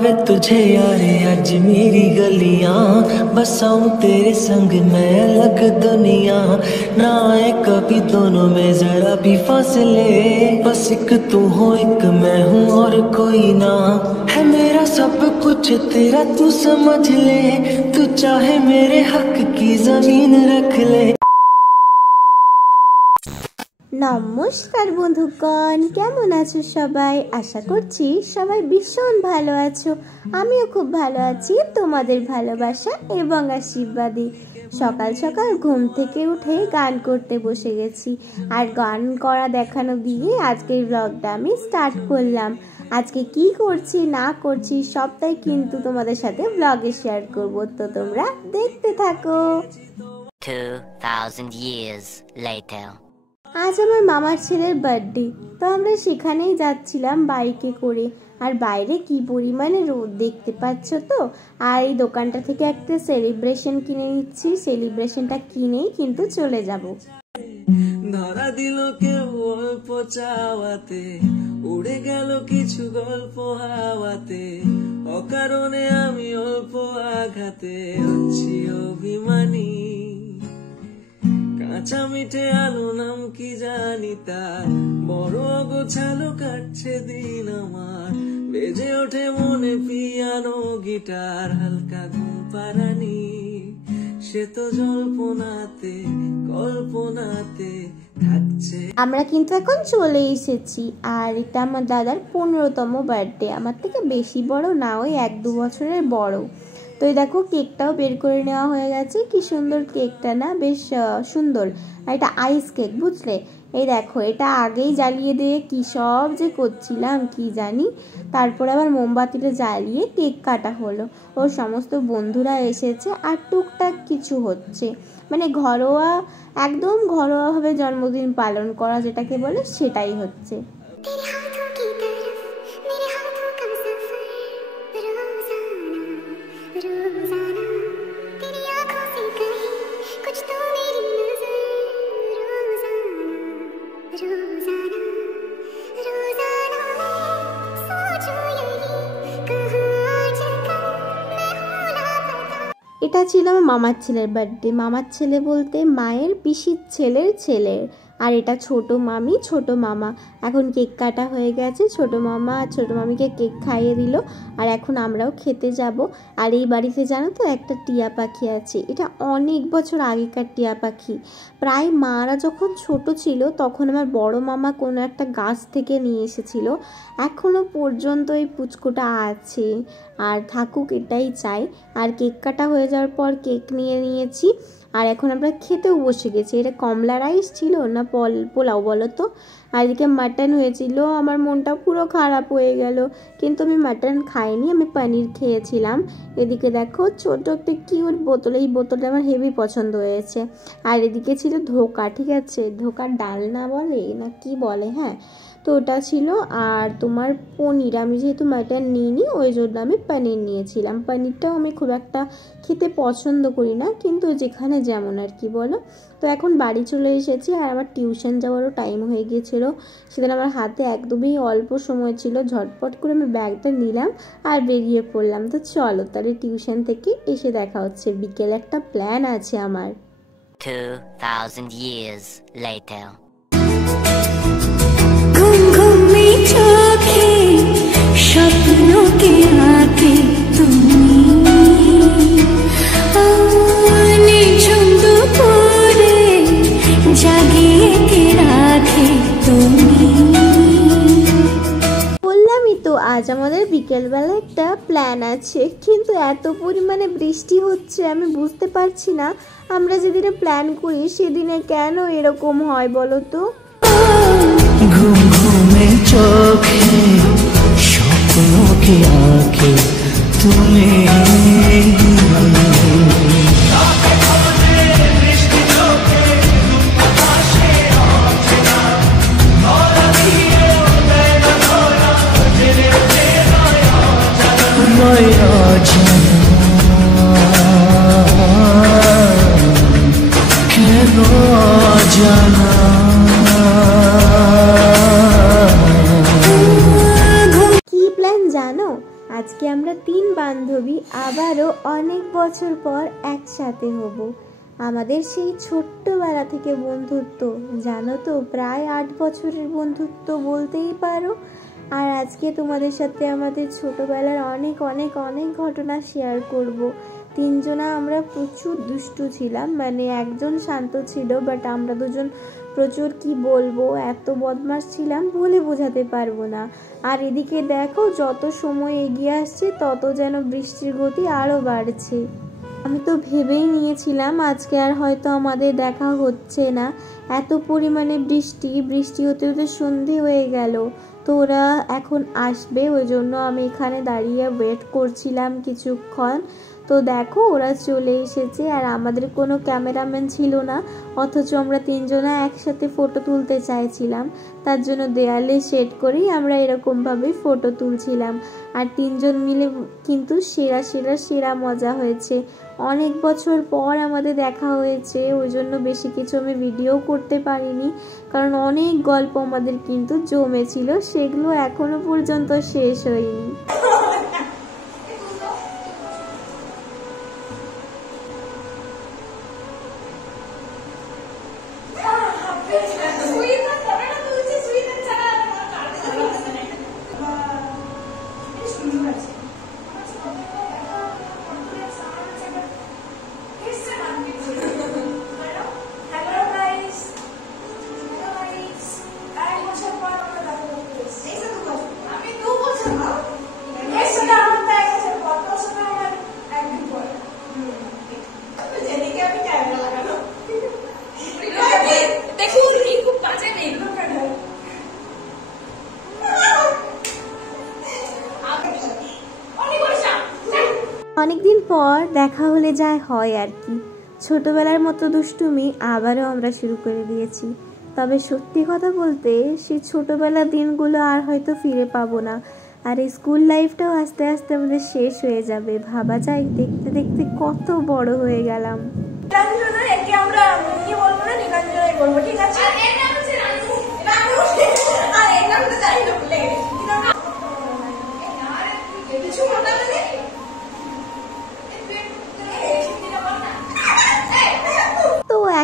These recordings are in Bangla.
भावे तुझे यारे आज मेरी गलियां, बसाऊं तेरे संग मैं अलग दुनिया। ना आए कभी दोनों में जरा भी फासले, बस एक तू हो एक मैं हूँ और कोई ना। है मेरा सब कुछ तेरा तू समझ ले, तू चाहे मेरे हक की जमीन रख ले। नमस्कार बंधुगण, केमन आछो सबाई? आशा करछि सबाई भीषण भालो आछो। आमिও खूब भालो आछि तोमादेर भालोबासा एबं आशीर्वादे। सकाल सकाल घुम थेके उठे गान करते बसे गेছি, আর গান করা দেখানো দিয়ে আজকের ব্লগটা আমি স্টার্ট করলাম। আজকে কি করছি না করছি সবটাই কিন্তু তোমাদের সাথে ব্লগে শেয়ার করব, তো তোমরা দেখতে থাকো। 2000 years later। আজ আমার মামার ছেলের বার্থডে, তো আমরা সেখানেই যাচ্ছিলাম বাইকে করে। আর বাইরে কি পরিমাণে রোদ দেখতে পাচ্ছ তো। আর এই দোকানটা থেকে একটা সেলিব্রেশন কিনে নিচ্ছি, সেলিব্রেশনটা কিনেই কিন্তু চলে যাব। ধরা দিল কেউ অল্প চাওয়াতে, উড়ে গেল কিছু গল্প হাওয়াতে, অকারণে আমি অল্প আঘাতে হচ্ছি অভিমানী। কাঁচা মিঠে আলো নাম কি জানি তার, বড় গোছালো কাটছে দিন আমার। বেজে ওঠে মনে পিয়ানো গিটার, হালকা ঘুম পাড়ানি সে তো জল্পনাতে কল্পনাতে থাকছে। আমরা কিন্তু এখন চলে এসেছি, আর এটা আমার দাদার 15তম বার্থডে। আমার থেকে বেশি বড় না, ওই 1-2 বছরের বড়। তো এই দেখো কেকটাও বের করে নেওয়া হয়ে গেছে। কি সুন্দর কেকটা না, বেশ সুন্দর। আর এটা আইস কেক, বুঝলে? এই দেখো এটা আগেই জ্বালিয়ে দিয়ে কি সব যে করছিলাম কি জানি। তারপর আবার মোমবাতিটা জ্বালিয়ে কেক কাটা হলো। ওর সমস্ত বন্ধুরা এসেছে আর টুকটাক কিছু হচ্ছে, মানে ঘরোয়া, একদম ঘরোয়াভাবে জন্মদিন পালন করা যেটাকে বলে সেটাই হচ্ছে। এটা ছিল আমার মামার ছেলের বার্থডে। মামার ছেলে বলতে মায়ের পিসির ছেলের ছেলের। আর এটা ছোট মামি ছোট মামা। এখন কেক কাটা হয়ে গেছে, ছোট মামা আর ছোট মামিকে কেক খাইয়ে দিল। আর এখন আমরাও খেতে যাব। আর এই বাড়িতে জানো তো একটা টিয়া পাখি আছে, এটা অনেক বছর আগেকার টিয়া পাখি। প্রায় মারা যখন ছোট ছিল তখন আমার বড় মামা কোনো একটা গাছ থেকে নিয়ে এসেছিল। এখনও পর্যন্ত এই পুচকোটা আছে, আর থাকুক এটাই চাই। আর কেক কাটা হয়ে যাওয়ার পর কেক নিয়ে নিয়েছি, আর এখন আমরা খেতেও বসে গেছি। এটা কমলা রাইস ছিল না পোলাও বলো তো। আর এদিকে মাটন হয়েছিল, আমার মনটা পুরো খারাপ হয়ে গেল, কিন্তু আমি মাটন খাইনি, আমি পনির খেয়েছিলাম। এদিকে দেখো ছোট একটা কিউট বোতল, এই বোতলটা আমার হেভি পছন্দ হয়েছে। আর এদিকে ছিল ধোকা, ঠিক আছে, ধোকার ডালনা বলে না কি বলে, হ্যাঁ, তো ওটা ছিল। আর তোমার পনির, আমি যেহেতু মাটন নিইনি ওই জন্য আমি পনির নিয়েছিলাম। পনিরটাও আমি খুব একটা খেতে পছন্দ করি না, কিন্তু যেখানে যেমন আর কি বলো। তো এখন বাড়ি চলে এসেছি, আর আমার টিউশন যাওয়ারও টাইম হয়ে গিয়েছিল। সেদিন আমার হাতে একদমই অল্প সময় ছিল, ঝটপট করে আমি ব্যাগটা নিলাম আর বেরিয়ে পড়লাম। তো চলো তাহলে টিউশন থেকে এসে দেখা হচ্ছে, বিকেলে একটা প্ল্যান আছে আমার। 2000 years later। চোখে স্বপ্নকে আঁকে তুমি, ছন্দ করে জাগিয়ে রাখে তুমি। বললামই তো আজ আমাদের বিকেলবেলা একটা প্ল্যান আছে, কিন্তু এত পরিমাণে বৃষ্টি হচ্ছে আমি বুঝতে পারছি না আমরা যেদিনে প্ল্যান করি সেদিনে কেন এরকম হয় বলো তো। ঘুম ঘুমে চোখে স্বপ্নকে আঁকে তুমি, কেন জানা কি প্ল্যান জানো? আজকে আমরা অনেক বছর পর একসাথে হব। আমাদের সেই ছোট্টবেলা থেকে বন্ধুত্ব, জানো তো, প্রায় 8 বছরের বন্ধুত্ব বলতেই পারো। আর আজকে তোমাদের সাথে আমাদের ছোটবেলার অনেক অনেক অনেক ঘটনা শেয়ার করব। তিনজনা আমরা প্রচুর দুষ্টু ছিলাম, মানে একজন শান্ত ছিল, বাট আমরা দুজন প্রচুর কি বলবো এত বদমাশ ছিলাম বলে বোঝাতে পারবো না। আর এদিকে দেখো যত সময় এগিয়ে আসছে তত যেন বৃষ্টির গতি আরও বাড়ছে। আমি তো ভেবেই নিয়েছিলাম আজকে আর হয়তো আমাদের দেখা হচ্ছে না, এত পরিমাণে বৃষ্টি হতে হতে সন্ধে হয়ে গেল। তো ওরা এখন আসবে, ওই জন্য আমি এখানে দাঁড়িয়ে ওয়েট করছিলাম কিছুক্ষণ। তো দেখো ওরা চলে এসেছে, আর আমাদের কোনো ক্যামেরাম্যান ছিল না, অথচ আমরা তিনজনা একসাথে ফটো তুলতে চাইছিলাম। তার জন্য দেয়ালে সেট করেই আমরা এরকমভাবে ফটো তুলছিলাম। আর তিনজন মিলে কিন্তু সেরা মজা হয়েছে। অনেক বছর পর আমাদের দেখা হয়েছে, ওই জন্য বেশি কিছু আমি ভিডিও করতে পারিনি, কারণ অনেক গল্প আমাদের কিন্তু জমেছিল, সেগুলো এখনো পর্যন্ত শেষ হয়নি। অনেকদিন পর দেখা হলে যা হয় আর কি, ছোটবেলার মতো দুষ্টুমি আবারও আমরা শুরু করে দিয়েছি। তবে সত্যি কথা বলতে সেই ছোটবেলার দিনগুলো আর হয়তো ফিরে পাবো না, আর এই স্কুল লাইফটাও আস্তে আস্তে আমাদের শেষ হয়ে যাবে। ভাবা যায় দেখতে দেখতে কত বড় হয়ে গেলাম।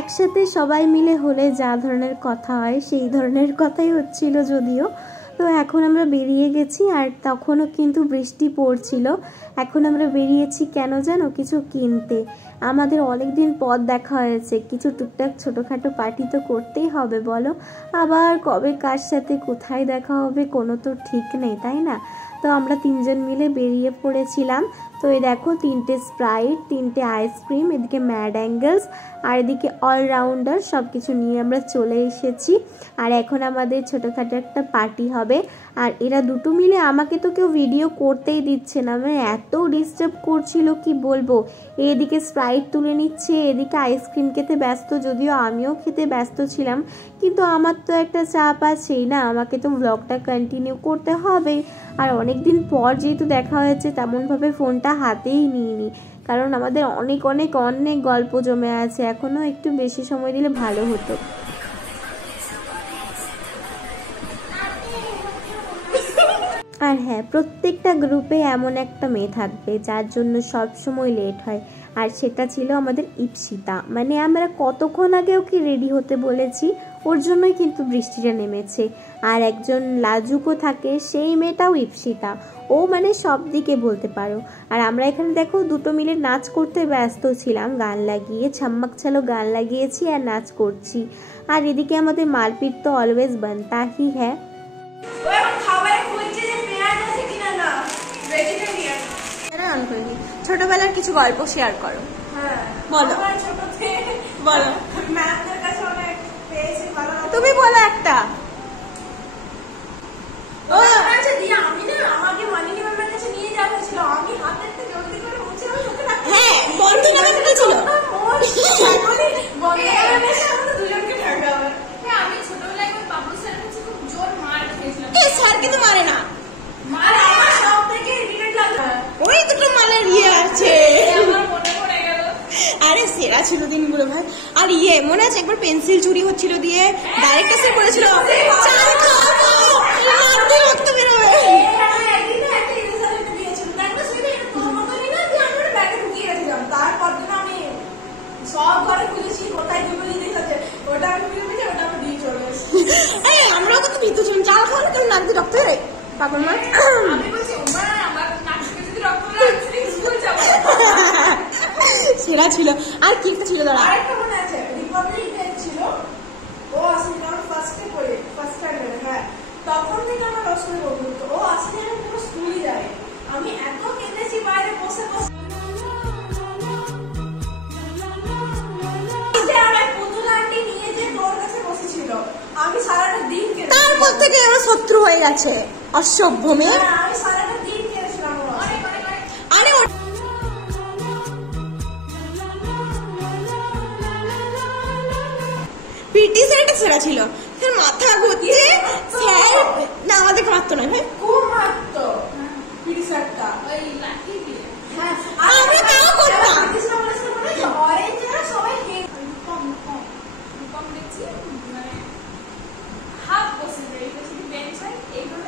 একসাথে সবাই মিলে হলে যা ধরনের কথা হয় সেই ধরনের কথাই হচ্ছিল যদিও। তো এখন আমরা বেরিয়ে গেছি, আর তখনও কিন্তু বৃষ্টি পড়ছিল। এখন আমরা বেরিয়েছি কেন জানো, কিছু কিনতে। আমাদের অনেক দিন পর দেখা হয়েছে, কিছু টুকটাক ছোটোখাটো পার্টি তো করতেই হবে বলো। আবার কবে কার সাথে কোথায় দেখা হবে কোনো তো ঠিক নেই, তাই না? তো আমরা তিনজন মিলে বেরিয়ে পড়েছিলাম। তো এই দেখো 3টে স্প্রাইট, 3টে আইসক্রিম, এদিকে ম্যাড অ্যাঙ্গেলস, আর এদিকে অলরাউন্ডার, সব কিছু নিয়ে আমরা চলে এসেছি। আর এখন আমাদের ছোটোখাটো একটা পার্টি হবে। আর এরা দুটো মিলে আমাকে তো কেউ ভিডিও করতেই দিচ্ছে না, মানে এত ডিস্টার্ব করছিল কি বলবো। এদিকে স্প্রাইট তুলে নিচ্ছে, এদিকে আইসক্রিম খেতে ব্যস্ত, যদিও আমিও খেতে ব্যস্ত ছিলাম, কিন্তু আমার তো একটা চাপ আছেই না, আমাকে তো ব্লগটা কন্টিনিউ করতে হবে। আর অনেক দিন পর যেহেতু দেখা হয়েছে তেমনভাবে ফোনটা হাতেই নিইনি, কারণ আমাদের অনেক অনেক অনেক গল্প জমে আছে, এখনও একটু বেশি সময় দিলে ভালো হতো। আর হ্যাঁ, প্রত্যেকটা গ্রুপে এমন একটা মেয়ে থাকবে যার জন্য সব সময় লেট হয়, আর সেটা ছিল আমাদের ইপসিতা। মানে আমরা কতক্ষণ আগে ওকে রেডি হতে বলেছি, ওর জন্যই কিন্তু বৃষ্টিটা নেমেছে। আর একজন লাজুকও থাকে, সেই মেয়েটাও ইপসিতা, ও মানে সব দিকে বলতে পারো। আর আমরা এখানে দেখো দুটো মিলে নাচ করতে ব্যস্ত ছিলাম, গান লাগিয়ে ছাম্মাক ছালো গান লাগিয়েছি আর নাচ করছি। আর এদিকে আমাদের মারপিট তো অলওয়েজ বানতা হি হ্যাঁ। ছোটবেলার কিছু গল্প শেয়ার করো। বলো বলো, তুমি বলো একটা। হ্যাঁ, বন্ধ ক্যামেরাটা ছিল। আমি ছোটবেলায় বাবু স্যারের কাছে খুব জোর মার খেয়েছিলাম। স্যার কিন্তু মারে না, ওই দুটো মালের ইয়ে আছে। আরে সেরা ছিল দিনগুলো ভাই। আর ইয়ে মনে আছে একবার পেন্সিল চুরি হচ্ছিল, দিয়ে ডাইরেক্ট এসে করেছিল সব ঘরে খুঁজেছি, কোথায় দুটো জিনিস আছে, ওটা আমি দিয়ে দিয়েছি, ওটা আমি দিয়ে চলে এসেছি। আমরাও তো মৃত্যু শুন চাল খাওয়ানো কেন নাকি রক্ত রে পাগল মা। আমি বলছি ওমা আমার নাটকে যদি রক্ত বের হয় স্কুল যাবো। সেরা ছিল। আর কি একটা ছিল দাঁড়া, আরেকটা মনে আছে, রিপাবলিক ডে ছিল, ও আসলে আমার ফার্স্টে পড়ে, ফার্স্ট স্ট্যান্ডার্ডে, হ্যাঁ, তখন থেকে আমার রসের বন্ধুত্ব। ও আসলে আমি পুরো স্কুলে যাই, আমি এত কেঁদেছি বাইরে বসে বসে। আমি সারাটা দিন কেটেছি, তারপর থেকে আমার শত্রু হয়ে গেছে অসভ্য মেয়ে। আমি সারাটা দিন কেটেছিলাম। আরে পিটি স্যারটা সেরা ছিল, স্যার মাথা ঘুরছে, স্যার না আমাদেরকে মারতো না ভাই, খুব মারতো পিটি স্যারটা, ওই লাঠি দিয়ে। হ্যাঁ আমরা তাও করতাম। অরেঞ্জ আর সবাই কম দেখছি, মানে হাফ বসে যায়, শুধু বেঞ্চ হয় এইগুলো।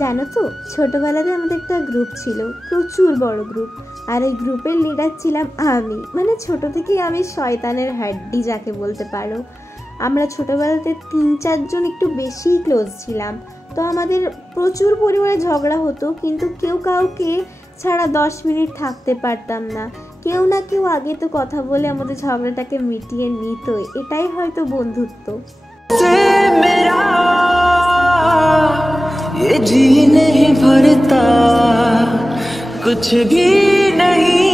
জানো তো ছোটবেলাতে আমাদের একটা গ্রুপ ছিল, প্রচুর বড় গ্রুপ, আর এই গ্রুপের লিডার ছিলাম আমি। মানে ছোট থেকেই আমি শয়তানের হাড্ডি যাকে বলতে পারো। আমরা ছোটবেলাতে 3-4 জন একটু বেশিই ক্লোজ ছিলাম, তো আমাদের প্রচুর পরিমাণে ঝগড়া হতো, কিন্তু কেউ কাউকে ছাড়া 10 মিনিট থাকতে পারতাম না। কেউ না কেউ আগে তো কথা বলে আমাদের ঝগড়াটাকে মিটিয়ে নিত, এটাই হয়তো বন্ধুত্ব। मेरा ये जी नहीं भरता, कुछ भी नहीं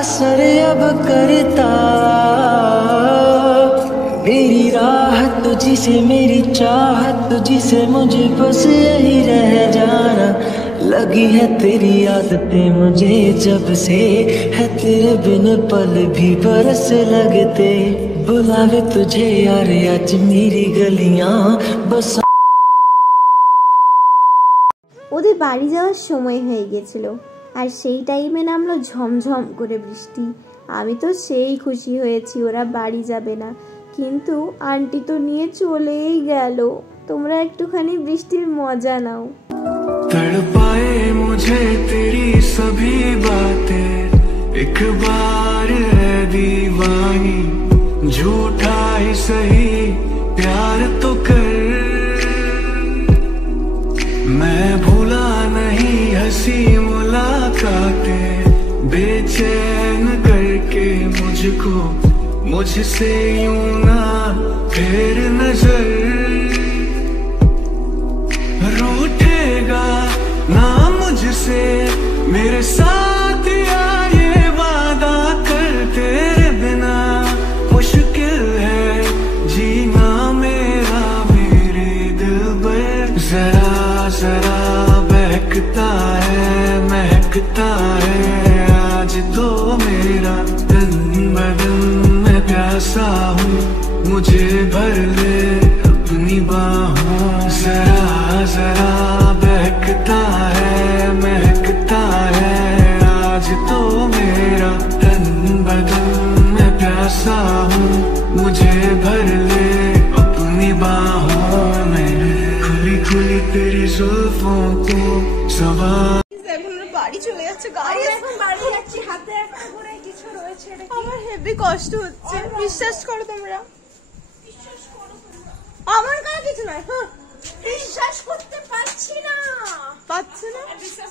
असर अब करता। मेरी राह तुझसे, मेरी चाहत तुझसे, मुझे बस यही रह जाना। लगी है तेरी आदतें मुझे जब से, है तेरे बिन पल भी बरस लगते। बुलावे तुझे यार आज मेरी गलियां बस। ওদের বাড়ি যাওয়ার সময় হয়ে গেছিল, আর সেই টাইমে নামলো ঝমঝম করে বৃষ্টি। আমি তো সেই খুশি হয়েছি ওরা বাড়ি যাবে না, কিন্তু আন্টি তো নিয়ে চলেই গেল। তোমরা একটুখানি বৃষ্টির মজা নাও। तड़पाए मुझे तेरी सभी बातें, एक बार है दीवानी, झूठा ही सही प्यार तो कर। मैं भूला नहीं हंसी मुलाकातें, बेचैन करके मुझको मुझसे यूं ना फेर नजर। रूठेगा ना मुझसे मेरे साथ या ये वादा कर, तेरे बिना मुश्किल है जीना मेरा मेरे दिल पर। जरा जरा बहकता है महकता है आज तो मेरा तन बदन, मैं प्यासा हूँ मुझे भर ले अपनी बाहों। जरा जरा बहकता है महकता है आज तो मेरा तन बदन, मैं प्यासा हूँ मुझे भर ले अपनी बाहों में। खुली खुली तेरी जुल्फों को सवार। এখন বাড়ি চলে যাচ্ছে, গাড়ি এখন বাড়ি যাচ্ছি, হাতে একটা করে কিছু রয়েছে, এটা কি? আমার হেভি কষ্ট হচ্ছে, বিশ্বাস করো তোমরা। আমার কাছে কিছু নয়, বিশ্বাস করতে পারছি না। পাচ্ছি না,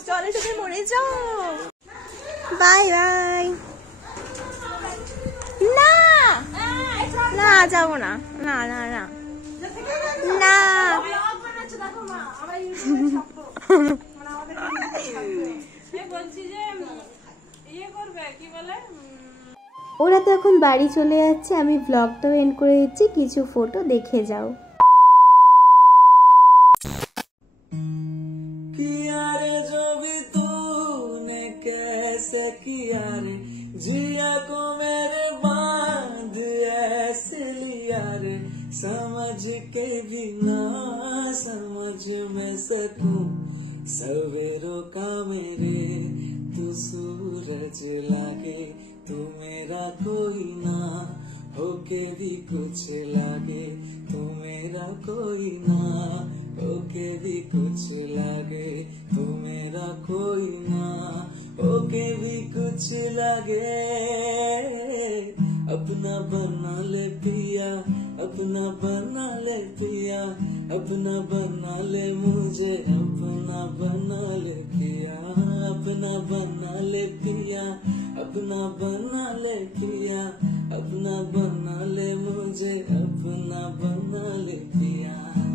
চলে তুমি মরে যাও। Bye bye. না না যাবো না, না না না না। ব্লগ বানাচ্ছে দেখো মা, আমরা ইউটিউবে ছাপবো, মানে আমাদের ছাপবে। বলছি যে ইয়ে করবে কি বলে, ওরা তো এখন বাড়ি চলে যাচ্ছে, আমি ব্লগটাও এন্ড করে দিচ্ছি, কিছু ফটো দেখে যাও। किया रे जो भी तूने कैसे किया रे, जिया को मेरे बांध ऐसे लिया रे, समझ के भी ना समझ में सकूं सवेरों का मेरे। तू सूरज लागे तू मेरा कोई ना, होके भी कुछ लागे तू मेरा कोई ना, होके भी कुछ लागे तू मेरा कोई ना, होके के भी कुछ लगे, अपना बना ले पिया, अपना बना ले पिया, अपना बना ले मुझे, अपना बना ले पिया, अपना बना ले पिया, अपना बना ले पिया, अपना बना ले मुझे, अपना बना ले पिया।